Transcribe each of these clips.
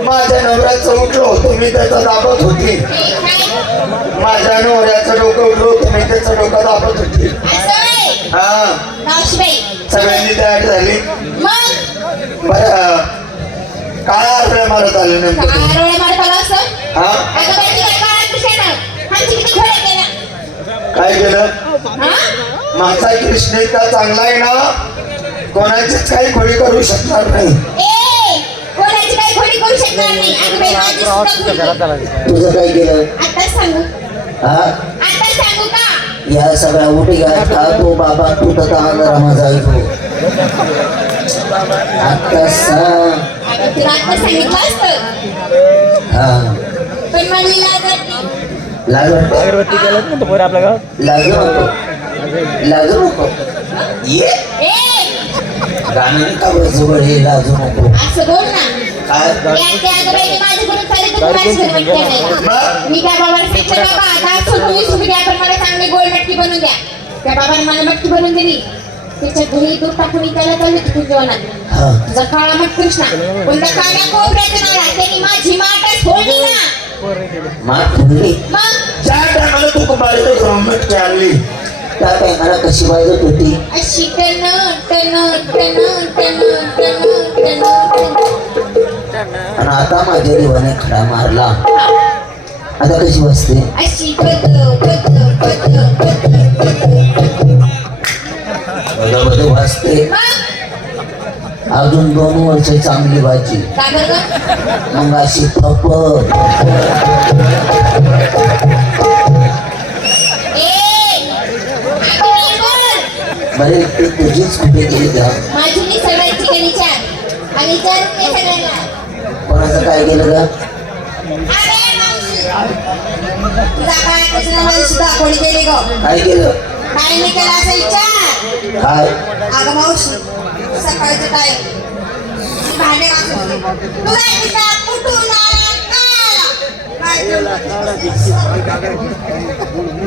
माझ्या नवऱ्याचं उठलो होतो मी त्याचा दाबत होती. माझ्या नवऱ्याचं डोकं उठलो तुम्ही मी त्याचं डोकं दाबत होती. हा. सगळ्यांनी तयार झाली. बर काय आरळ्या मारत आले नेमकं काय हा? काय केलं? माझा कृष्ण इतका चांगला आहे ना? कोणाचीच काही खोडी करू शकणार नाही ए कोणाची काही खोडी करू शकणार नाही अगं बाई माझी सुद्धा खोडी. तुझं काय केलं हा या सगळ्या उठी का तो बाबा तू तर आला माझा ऐकू आता सांग अगं हा लागत अगरबत्ती केलं ना तो आपल्या गावात? लागू नको ये. गाणं का जवळ ये लाजू नको. असं बोल ना. काय? त्या अगं बाई मी माझ्याकडून चालेल तर तू माझ्याकडे म्हणते नाही. मग? मी त्या बाबाला सांगितलं बाबा आता सोडून वीस रुपये द्या पण मला चांगली गोल मटकी बनवून द्या. त्या बाबाने मला मटकी बनवून दिली. त्याच्या घरी दूध टाकून त्याला चालू होती जेवणात हा. तुझा काळा मट कृष्णा पण त्या काळ्या कोपऱ्यातून आला त्यांनी माझी माटच फोडली ना. माठ फुडली? मग? ज्या टायमाला तू कुमारी गव्हर्नमेंट आणली त्या टायमाला कशी वाजत होती अशी आता माझ्या देवाने खडा मारला. आता कशी बघा वाजते. अजून दोन वर्ष चांगली भाजी मग अशी पप बरे तुझीच कुठे गेली का? आणि कोणाचं काय केलं का काय केली गो? काय नाही केलं? असं विचार काय? अगं मावशी सकाळचं काय भांडे घासत होते. तुला कृष्णा कुठून?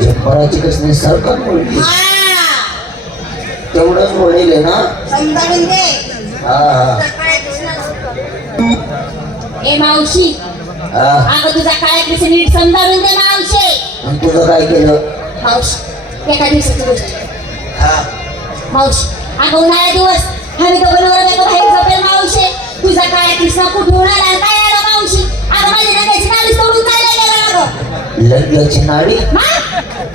जगभराची कसली सरकार बोलली हा तेवढंच बोलेल ना? समजावून दे हा हा. कृष्णा ए मावशी अगं तुझा काय कृष्ण नीट समजावून दे मावशी. तुझं काय केलं? मावशी एका दिवसाची गोष्ट मावशी अगं उन्हाळ्या दिवस. आम्ही दोघं नवरा बाहेर झोपेल मावशी. तुझा काय कृष्णा आला आणि काय आला मावशी? अगं माझ्या नंद्याची नावी सोडून काय गेला अगं? लग्नाची नाडी मा?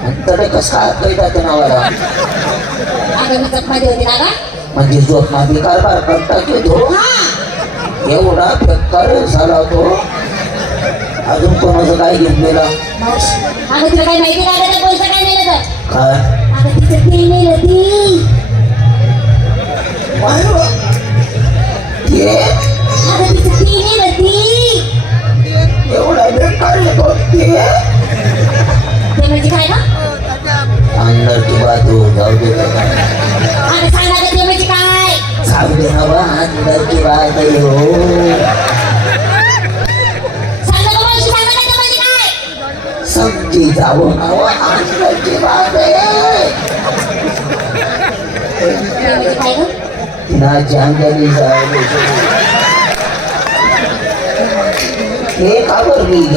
नंतर कसं काय कैदा त्या नावाला अगं मी जखमामध्ये होती ना गं. म्हणजे झोप माती कारभार करता हा. एवढा बेकार झाला तो. अजून कोणाचं काय घेतलेला अगं तुला काय माहिती का? अगं त्या बोलतं काय नेलं तर काय? अगं तिचं तेल नेलं ती. ते अगं तिचं तेल नेलं ती. एवढा बेकार येतो ते. ते म्हणजे काय ना अंदर की बात जाऊ दे. अगं सांगा गं ते म्हणजे काय? जाऊ दे ना बा. अंदर की बात आहे हो सांगा गं मावशी सांगा ना ते म्हणजे काय आहे ते म्हणजे काय हे का बरं